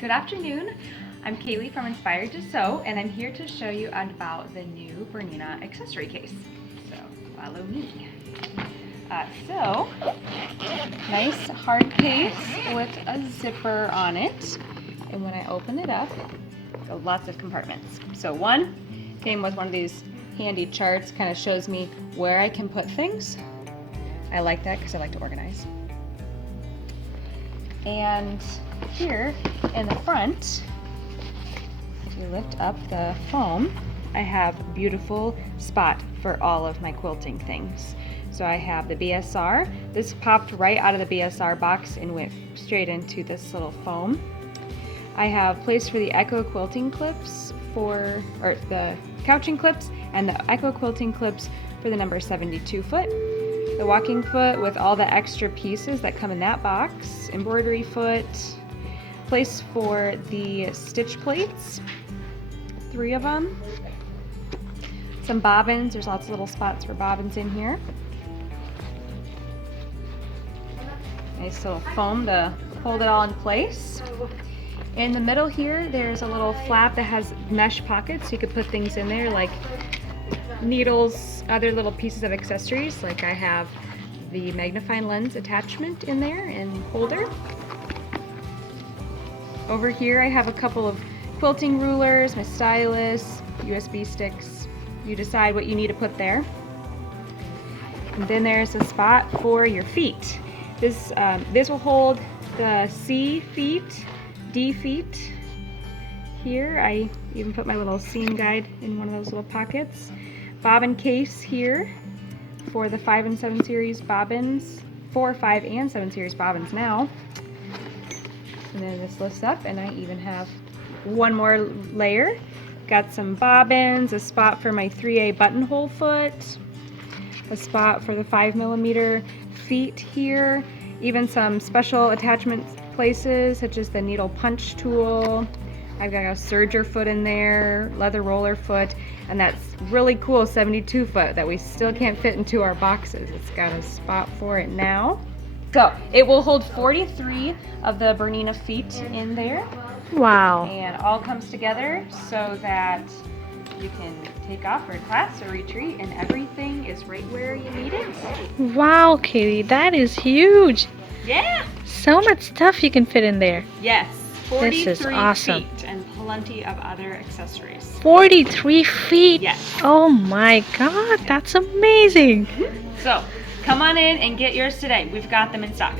Good afternoon. I'm Kaylee from Inspired to Sew, and I'm here to show you about the new Bernina Accessory Case. So follow me. Nice hard case with a zipper on it, and when I open it up, so lots of compartments. So one came with one of these handy charts, kind of shows me where I can put things. I like that because I like to organize. And here in the front, if you lift up the foam, I have a beautiful spot for all of my quilting things. So I have the BSR. This popped right out of the BSR box and went straight into this little foam. I have place for the Echo quilting clips or the couching clips and the Echo quilting clips for the number 72 foot. The walking foot with all the extra pieces that come in that box, embroidery foot, place for the stitch plates, 3 of them, some bobbins, there's lots of little spots for bobbins in here, nice little foam to hold it all in place. In the middle here, there's a little flap that has mesh pockets, so you could put things in there like needles, other little pieces of accessories, like I have the magnifying lens attachment in there and holder. Over here I have a couple of quilting rulers, my stylus, USB sticks. You decide what you need to put there. And then there's a spot for your feet. This will hold the C feet, D feet. Here I even put my little seam guide in one of those little pockets. Bobbin case here for the 5 and 7 series bobbins, 4, 5, and 7 series bobbins now. And then this lifts up, and I even have one more layer. Got some bobbins, a spot for my 3A buttonhole foot, a spot for the 5mm feet here, even some special attachment places such as the needle punch tool. I've got a serger foot in there, leather roller foot, and that's really cool 72 foot that we still can't fit into our boxes. It's got a spot for it now. So it will hold 43 of the Bernina feet in there. Wow. And all comes together so that you can take off for class or retreat and everything is right where you need it. Wow, Katie, that is huge. Yeah. So much stuff you can fit in there. Yes. 43 This is awesome. feet and plenty of other accessories. 43 feet? Yes. Oh my God, that's amazing. So come on in and get yours today. We've got them in stock.